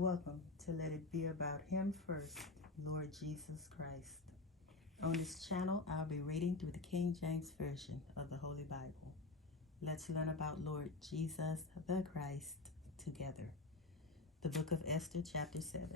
Welcome to Let It Be About Him First, Lord Jesus Christ. On this channel, I'll be reading through the King James Version of the Holy Bible. Let's learn about Lord Jesus the Christ together. The book of Esther, chapter 7.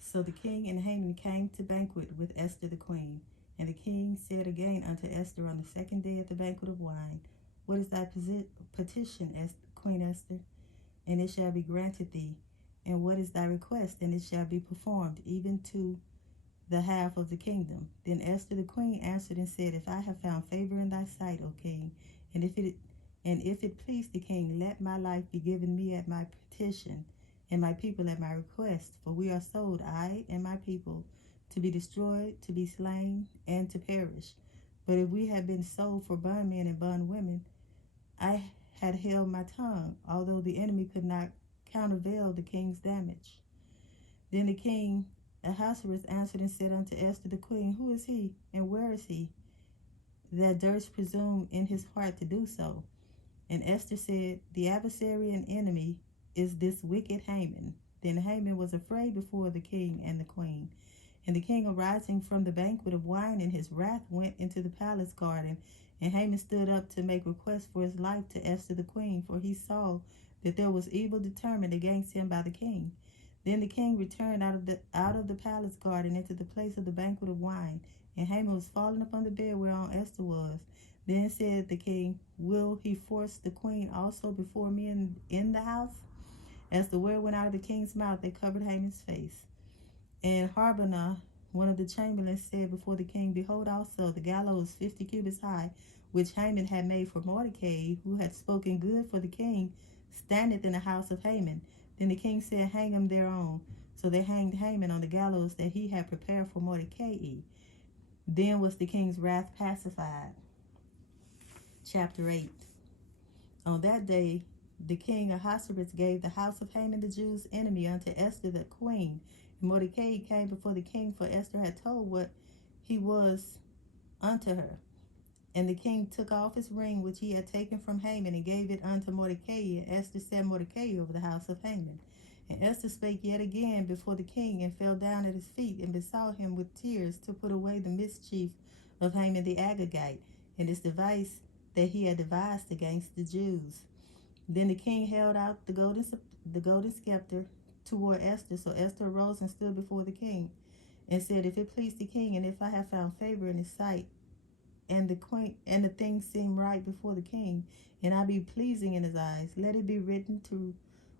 So the king and Haman came to banquet with Esther the queen. And the king said again unto Esther on the second day of the banquet of wine, What is thy petition, Queen Esther? And it shall be granted thee. And what is thy request? And it shall be performed, even to the half of the kingdom. Then Esther the queen answered and said, If I have found favor in thy sight, O king, and if it please the king, let my life be given me at my petition, and my people at my request. For we are sold, I and my people, to be destroyed, to be slain, and to perish. But if we had been sold for bondmen and bondwomen, I had held my tongue, although the enemy could not countervail the king's damage. Then the king Ahasuerus answered and said unto Esther the queen, Who is he, and where is he, that durst presume in his heart to do so? And Esther said, The adversary and enemy is this wicked Haman. Then Haman was afraid before the king and the queen. And the king, arising from the banquet of wine in his wrath, went into the palace garden. And Haman stood up to make request for his life to Esther the queen, for he saw that there was evil determined against him by the king. Then the king returned out of the palace garden into the place of the banquet of wine. And Haman was fallen upon the bed whereon Esther was. Then said the king, Will he force the queen also before me in the house? As the word went out of the king's mouth, they covered Haman's face. And Harbonah, one of the chamberlains, said before the king, Behold also the gallows 50 cubits high, which Haman had made for Mordecai, who had spoken good for the king, standeth in the house of Haman. Then the king said, Hang him thereon. So they hanged Haman on the gallows that he had prepared for Mordecai. Then was the king's wrath pacified. Chapter 8. On that day, the king Ahasuerus gave the house of Haman the Jews' enemy unto Esther the queen. And Mordecai came before the king, for Esther had told what he was unto her. And the king took off his ring which he had taken from Haman, and gave it unto Mordecai. And Esther set Mordecai over the house of Haman. And Esther spake yet again before the king, and fell down at his feet, and besought him with tears to put away the mischief of Haman the Agagite, and his device that he had devised against the Jews. Then the king held out the golden scepter toward Esther. So Esther arose and stood before the king, and said, If it please the king, and if I have found favor in his sight, and the thing seem right before the king, and I be pleasing in his eyes, let it be written to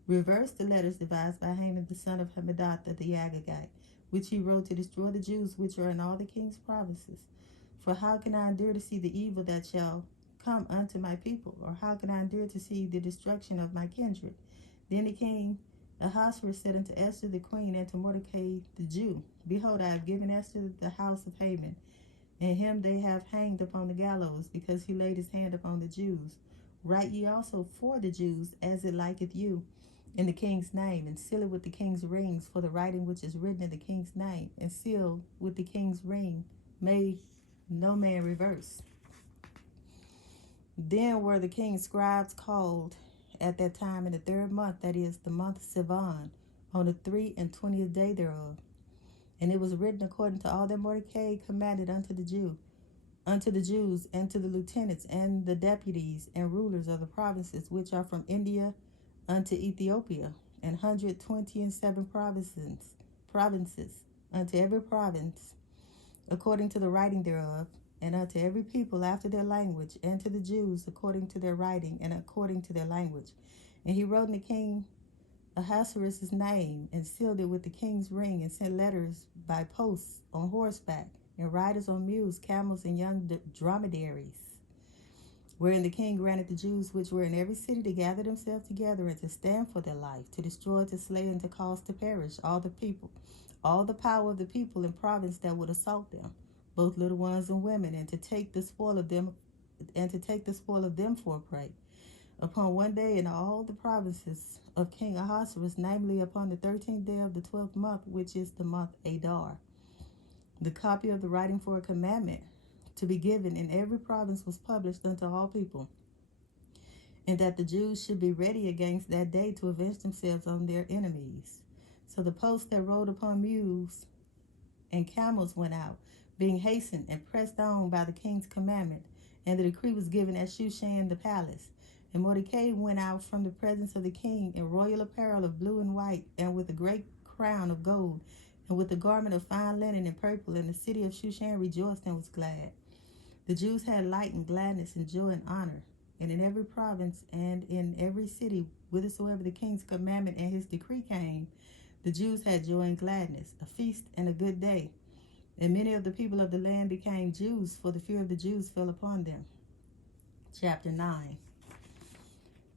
reverse the letters devised by Haman the son of Hammedatha the Agagite, which he wrote to destroy the Jews which are in all the king's provinces. For how can I endure to see the evil that shall come unto my people? Or how can I endure to see the destruction of my kindred? Then the king Ahasuerus said unto Esther the queen and to Mordecai the Jew, Behold, I have given Esther the house of Haman, and him they have hanged upon the gallows, because he laid his hand upon the Jews. Write ye also for the Jews, as it liketh you, in the king's name, and seal it with the king's rings, for the writing which is written in the king's name, and sealed with the king's ring, may no man reverse. Then were the king's scribes called at that time in the 3rd month, that is, the month Sivan, on the 23 day thereof. And it was written according to all that Mordecai commanded unto the Jews, and to the lieutenants, and the deputies, and rulers of the provinces which are from India unto Ethiopia, and 127 provinces, unto every province according to the writing thereof, and unto every people after their language, and to the Jews according to their writing, and according to their language. And he wrote in the king Ahasuerus' name, and sealed it with the king's ring, and sent letters by posts on horseback, and riders on mules, camels, and young dromedaries. Wherein the king granted the Jews which were in every city to gather themselves together, and to stand for their life, to destroy, to slay, and to cause to perish all the power of the people in province that would assault them, both little ones and women, and to take the spoil of them, for a prey, upon one day in all the provinces of King Ahasuerus, namely upon the 13th day of the 12th month, which is the month Adar. The copy of the writing for a commandment to be given in every province was published unto all people. and that the Jews should be ready against that day to avenge themselves on their enemies. So the posts that rode upon mules and camels went out, being hastened and pressed on by the king's commandment. And the decree was given at Shushan the palace. And Mordecai went out from the presence of the king in royal apparel of blue and white, and with a great crown of gold, and with a garment of fine linen and purple. And the city of Shushan rejoiced and was glad. The Jews had light and gladness and joy and honor. And in every province and in every city, whithersoever the king's commandment and his decree came, the Jews had joy and gladness, a feast and a good day. And many of the people of the land became Jews, for the fear of the Jews fell upon them. Chapter 9.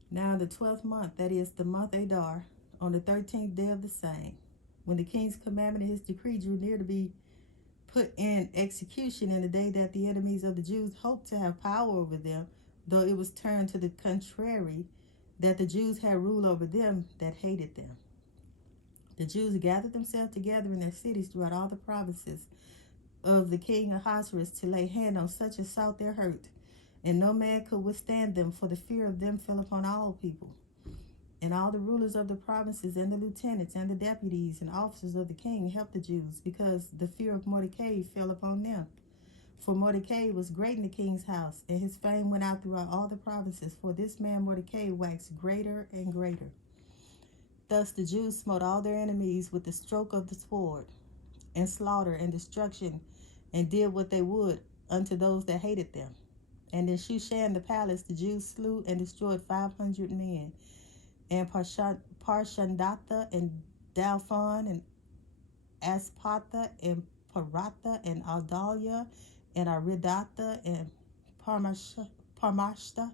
Now in the 12th month, that is the month Adar, on the 13th day of the same, when the king's commandment and his decree drew near to be put in execution, in the day that the enemies of the Jews hoped to have power over them, though it was turned to the contrary, that the Jews had rule over them that hated them. The Jews gathered themselves together in their cities throughout all the provinces of the king Ahasuerus to lay hand on such as sought their hurt. And no man could withstand them, for the fear of them fell upon all people. And all the rulers of the provinces and the lieutenants and the deputies and officers of the king helped the Jews, because the fear of Mordecai fell upon them. For Mordecai was great in the king's house, and his fame went out throughout all the provinces, for this man Mordecai waxed greater and greater. Thus the Jews smote all their enemies with the stroke of the sword, and slaughter and destruction, and did what they would unto those that hated them. And in Shushan the palace the Jews slew and destroyed 500 men, and Parshandatha and Dalphon and Aspatha and Paratha and Aldalia and Aridatha and Parmashta,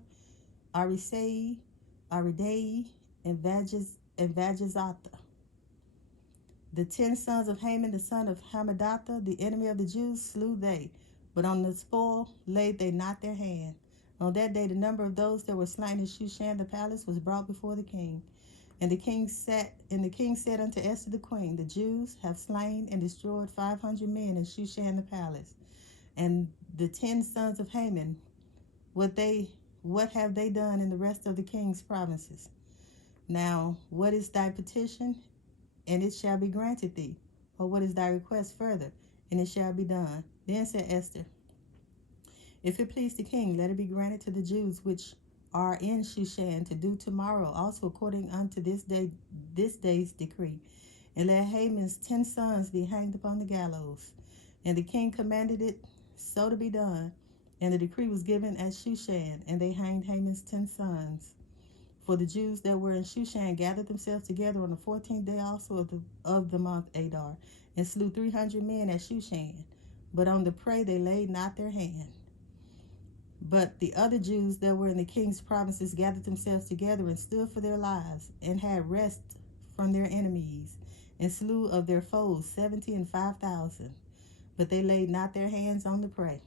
Arisei, Aridei, and Vajazatha. The 10 sons of Haman, the son of Hammedatha, the enemy of the Jews, slew they, but on the spoil laid they not their hand. On that day the number of those that were slain in Shushan the palace was brought before the king. And the king said unto Esther the queen, the Jews have slain and destroyed 500 men in Shushan the palace. And the 10 sons of Haman, what have they done in the rest of the king's provinces? Now, what is thy petition? And it shall be granted thee. Or what is thy request further? And it shall be done. Then said Esther, if it please the king, let it be granted to the Jews which are in Shushan to do tomorrow also according unto this day's decree, and let Haman's 10 sons be hanged upon the gallows. And the king commanded it so to be done, and the decree was given at Shushan, and they hanged Haman's 10 sons. For the Jews that were in Shushan gathered themselves together on the 14th day also of the month Adar, and slew 300 men at Shushan. But on the prey they laid not their hand. But the other Jews that were in the king's provinces gathered themselves together and stood for their lives, and had rest from their enemies, and slew of their foes 70 and 5,000. But they laid not their hands on the prey.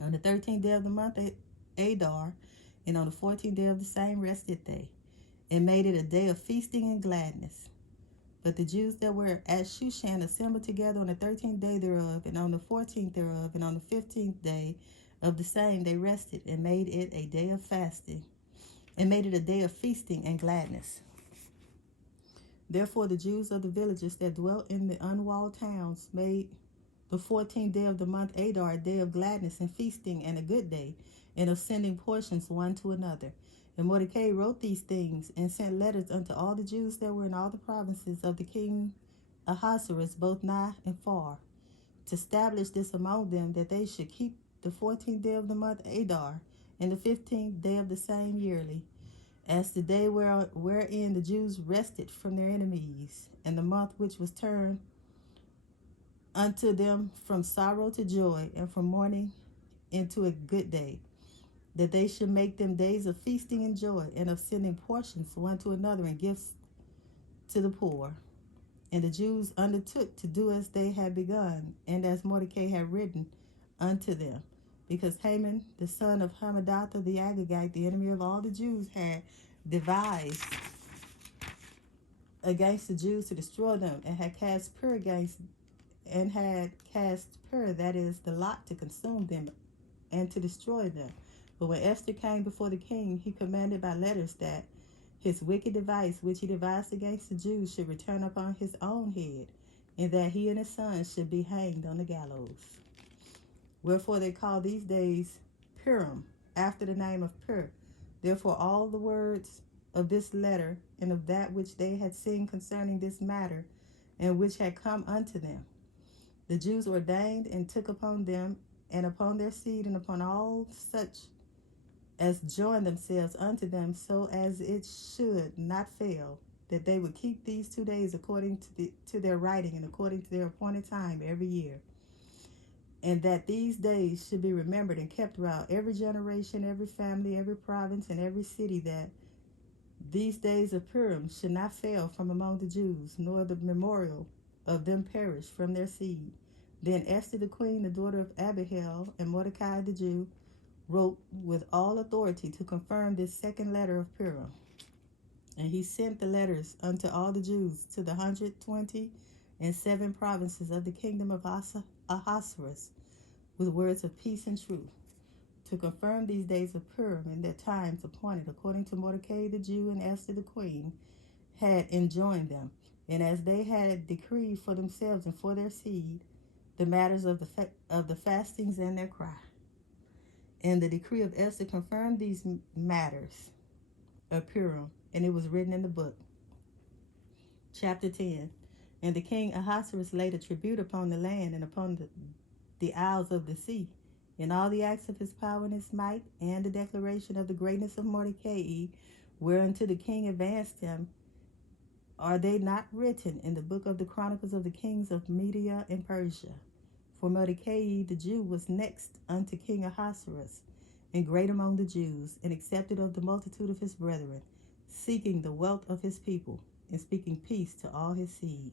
On the 13th day of the month Adar, and on the 14th day of the same rested they, and made it a day of feasting and gladness. But the Jews that were at Shushan assembled together on the 13th day thereof, and on the 14th thereof, and on the 15th day of the same they rested, and made it a day of fasting, and made it a day of feasting and gladness. Therefore the Jews of the villages that dwelt in the unwalled towns made the 14th day of the month Adar a day of gladness and feasting and a good day, and of sending portions one to another. And Mordecai wrote these things, and sent letters unto all the Jews that were in all the provinces of the king Ahasuerus, both nigh and far, to establish this among them, that they should keep the 14th day of the month Adar, and the 15th day of the same yearly, as the day wherein the Jews rested from their enemies, and the month which was turned unto them from sorrow to joy, and from mourning into a good day, that they should make them days of feasting and joy, and of sending portions one to another and gifts to the poor. And the Jews undertook to do as they had begun, and as Mordecai had written unto them, because Haman, the son of Hammedatha the Agagite, the enemy of all the Jews, had devised against the Jews to destroy them, and had cast pur, that is, the lot to consume them and to destroy them. But when Esther came before the king, he commanded by letters that his wicked device, which he devised against the Jews, should return upon his own head, and that he and his sons should be hanged on the gallows. Wherefore they call these days Purim, after the name of Pur. Therefore all the words of this letter and of that which they had seen concerning this matter, and which had come unto them, the Jews ordained and took upon them and upon their seed and upon all such as joined themselves unto them, so as it should not fail, that they would keep these 2 days according to their writing and according to their appointed time every year, and that these days should be remembered and kept throughout every generation, every family, every province, and every city, that these days of Purim should not fail from among the Jews, nor the memorial of them perish from their seed. Then Esther the queen, the daughter of Abihail, and Mordecai the Jew, wrote with all authority to confirm this second letter of Purim. And he sent the letters unto all the Jews to the 127 provinces of the kingdom of Ahasuerus, with words of peace and truth, to confirm these days of Purim and their times appointed, according to Mordecai the Jew and Esther the queen had enjoined them, and as they had decreed for themselves and for their seed the matters of the fastings and their cry. And the decree of Esther confirmed these matters of Purim, and it was written in the book. Chapter 10. And the king Ahasuerus laid a tribute upon the land and upon the isles of the sea, in all the acts of his power and his might, and the declaration of the greatness of Mordecai, whereunto the king advanced him, are they not written in the book of the Chronicles of the kings of Media and Persia? For Mordecai the Jew was next unto King Ahasuerus, and great among the Jews, and accepted of the multitude of his brethren, seeking the wealth of his people, and speaking peace to all his seed.